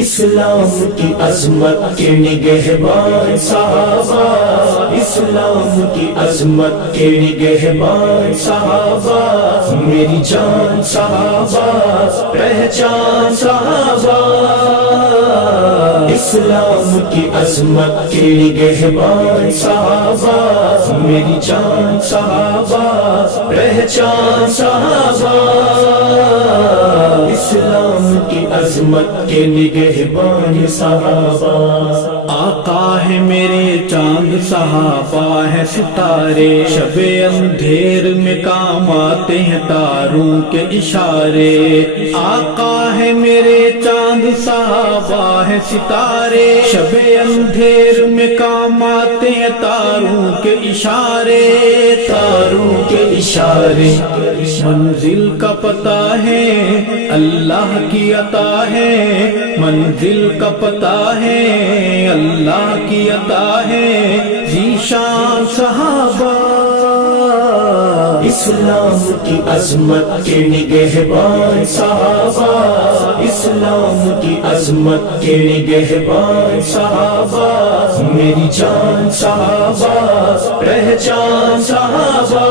اسلام کی عظمت کے نگہبان صحابہ، اسلام کی عظمت کے نگہبان صحابہ، میری جان صحابہ، پہچان صحابہ، اسلام کی عظمت کے نگہبان صحابہ، میری جان صحابہ، پہچان صحابہ، اسلام کی عظمت کے نگہبان صحابہ۔ آقا ہے میرے چاند، صحابہ ہے ستارے، شب اندھیر میں کام آتے ہیں تاروں کے اشارے۔ آقا ہے میرے چاند، صحابہ ہے ستارے، شب اندھیر میں کام آتے ہیں تاروں کے اشارے، تاروں کے اشارے۔ منزل کا پتہ ہے اللہ کی عطا ہے، منزل کا پتہ ہے اللہ کی عطا ہے، ذیشان صحابہ، اسلام کی عظمت کے نگہبان صحابہ، اسلام کی عظمت کے نگہبان صحابہ، میری جان صحابہ، پہچان صحابہ،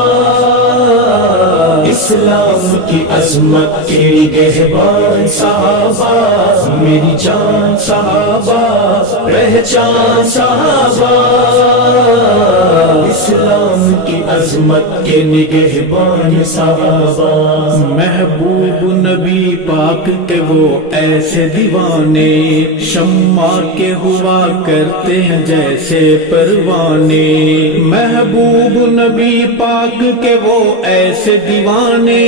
اسلام کی عظمت کے نگہبان صحابہ، میری جان صحابہ، پہچان صحابہ، اسلام کی عظمت کے نگہبان صحابہ۔ محبوب نبی پاک کے وہ ایسے دیوانے، شمع کے ہوا کرتے ہیں جیسے پروانے، محبوب نبی پاک کے وہ ایسے دیوانے،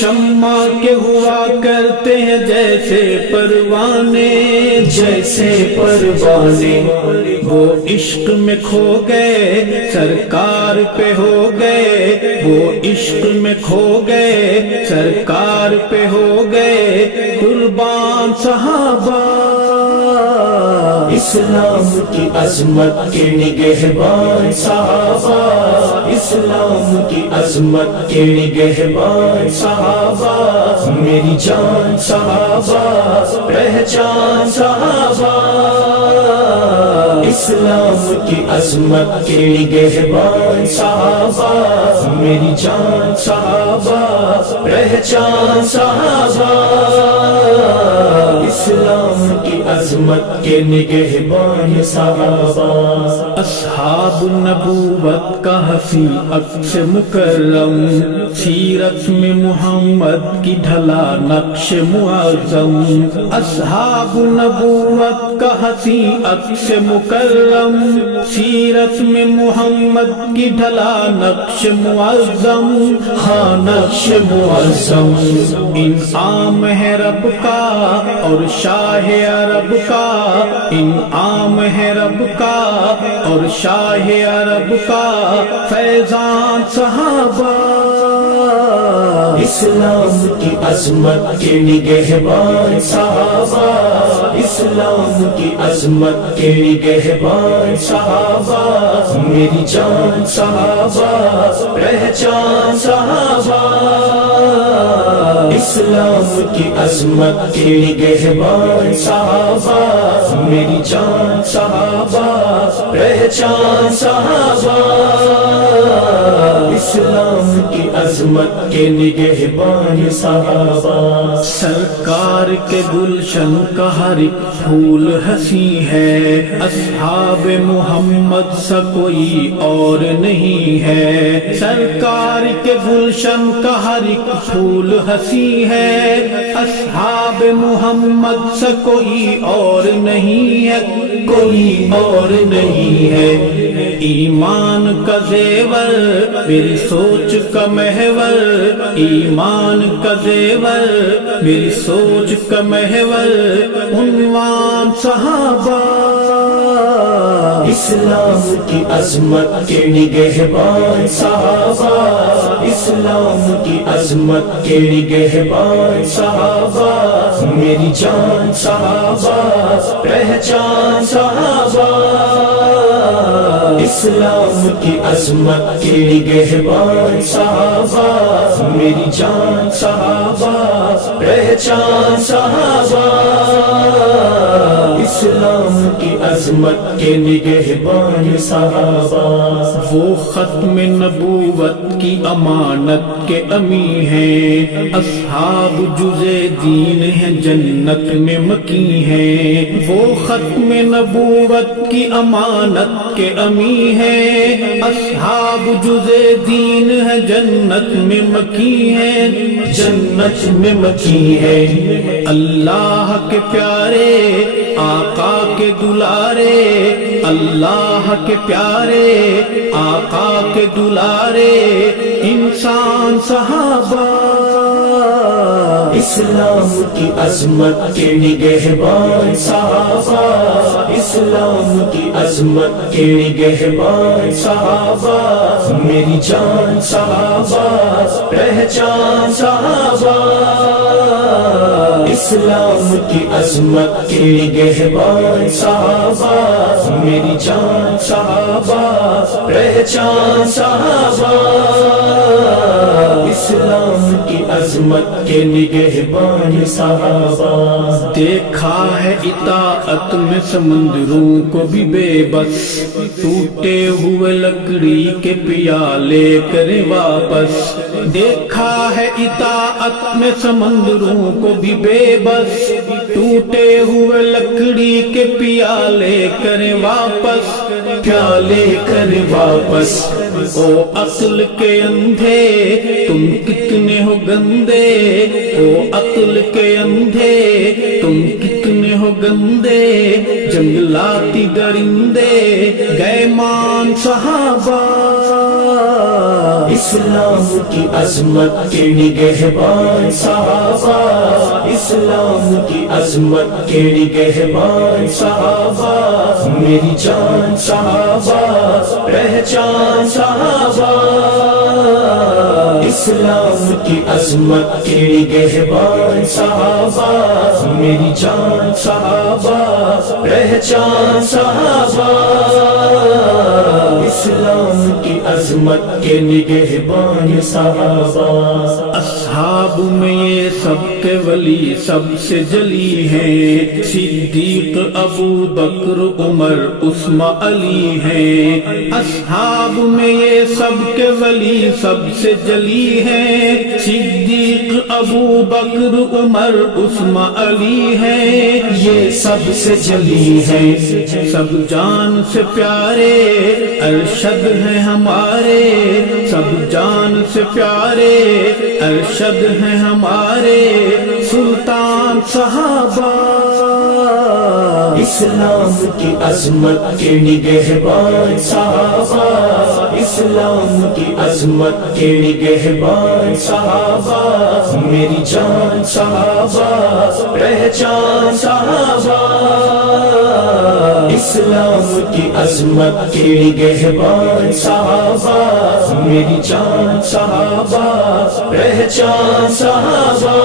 شمع کے ہوا کرتے ہیں جیسے پروانے، جیسے پروانے، وہ عشق میں کھو گئے سرکار پہ ہو گئے، وہ عشق میں کھو گئے سرکار پہ ہو گئے قربان صحابہ، اسلام کی عظمت کے نگہبان صحابہ، اسلام کی عظمت کے نگہبان صحابہ، میری جان صحابہ، پہچان صحابہ، اسلام کی عظمت کے نگہبان صحابہ، میری جان صحابہ، پہچان صحابہ، اسلام کی عظمت کے نگہبان صحابہ۔ اصحاب النبوت کا حسین عکس مکرم، سیرت میں محمد کی ڈھلا نقش معظم، اصحاب النبوت کا حسین عکس مکرم، سیرت میں محمد کی ڈھلا نقش معظم، ہاں نقش معظم، انعام ہے رب کا اور شاہ عرب کا، انعام ہے رب کا اور شاہ عرب کا فیضان صحابہ، اسلام کی عظمت کے نگہبان صحابہ، اسلام کی عظمت کے نگہبان صحابہ، میری جان صحابہ، پہچان صحابہ، اسلام کی عظمت کے نگہبان صحابہ، میری جان صحابہ، پہچان صحابہ، اسلام کی عظمت کے نگہبان صحابہ۔ سرکار کے گلشن کا ہر ایک پھول ہنسی ہے، اصحاب محمد سا کوئی اور نہیں ہے، سرکار کے گلشن کا ہر ایک پھول ہنسی ہے، اصحاب محمد سا کوئی اور نہیں ہے، کوئی اور نہیں ہے، ایمان کا زیور میری سوچ کا محور، ایمان کا زیور میری سوچ کا محور عنوان صحابہ، اسلام کی عظمت کے نگہبان صحابہ، اسلام کی عظمت کے نگہبان صحابہ، میری جان صحابہ، پہچان صحابہ، اسلام کی عظمت کے نگہبان صحابہ، میری جان صحابہ، پہچان صحابہ، اسلام کی عظمت کے نگہبان صحابہ، وہ ختم نبوت کی امانت کے امی ہیں، اصحاب جزے دین ہیں جنت میں مکی ہیں، وہ ختم نبوت کی امانت کے امی ہیں، اصحاب جزے دین ہیں جنت میں مکی ہیں، جنت میں مکی ہے، اللہ کے پیارے آقا کے دلارے، اللہ کے پیارے آقا کے دلارے انسان صحابہ، اسلام کی عظمت کے نگہبان صحابہ، اسلام کی عظمت کے نگہبان صحابہ، میری جان صحابہ، پہچان صحابہ، اسلام کی عظمت کے نگہبان صحابہ، میری جان صحابہ، پہچان صحابہ، اسلام کی عظمت کے نگہبان صحابہ، دیکھا ہے اطاعت میں سمندروں کو بھی بے بس، ٹوٹے ہوئے لکڑی کے پیالے کرے واپس، دیکھا ہے اطاعت میں سمندروں کو بھی بے بس، ٹوٹے ہوئے لکڑی کے پیالے کرے واپس، پیالے کر واپس، او عقل کے اندھے تم کتنے ہو گندے، او عقل کے اندھے تم کتنے ہو گندے، جنگلاتی درندے گئے مان صحابہ، اسلام کی عظمت کے نگہبان صحابہ، اسلام کی عظمت کے نگہبان صحابہ، میری جان صحابہ، پہچان صحابہ، اسلام کی عظمت کے نگہبان صحابہ، میری جان صحابہ، پہچان صحابہ، اسلام کی عظمت کے نگہبان صحابہ، اصحاب میں یہ سب کے ولی سب سے جلی ہیں، صدیق ابو بکر عمر عثمان علی ہیں، اصحاب میں یہ سب کے ولی سب سے جلی ہیں، صدیق ابو بکر عمر عثمان علی ہیں، یہ سب سے جلی ہے، سب جان سے پیارے ارشد ہیں ہمارے، سب جان سے پیارے ارشد ہیں ہمارے، سلطان صحابہ، اسلام کی عظمت کے نگہبان صحابہ، اسلام کی عظمت کے نگہبان صحابہ، میری جان صحابہ، پہچان صحابہ، اسلام کی عظمت کے نگہبان صحابہ، میری جان صحابہ، پہچان صحابہ،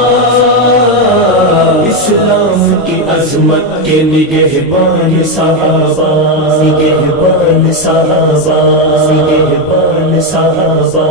اسلام کی عظمت کے نگہبان صحابہ، نگہبان صحابہ، نگہبان صحابہ۔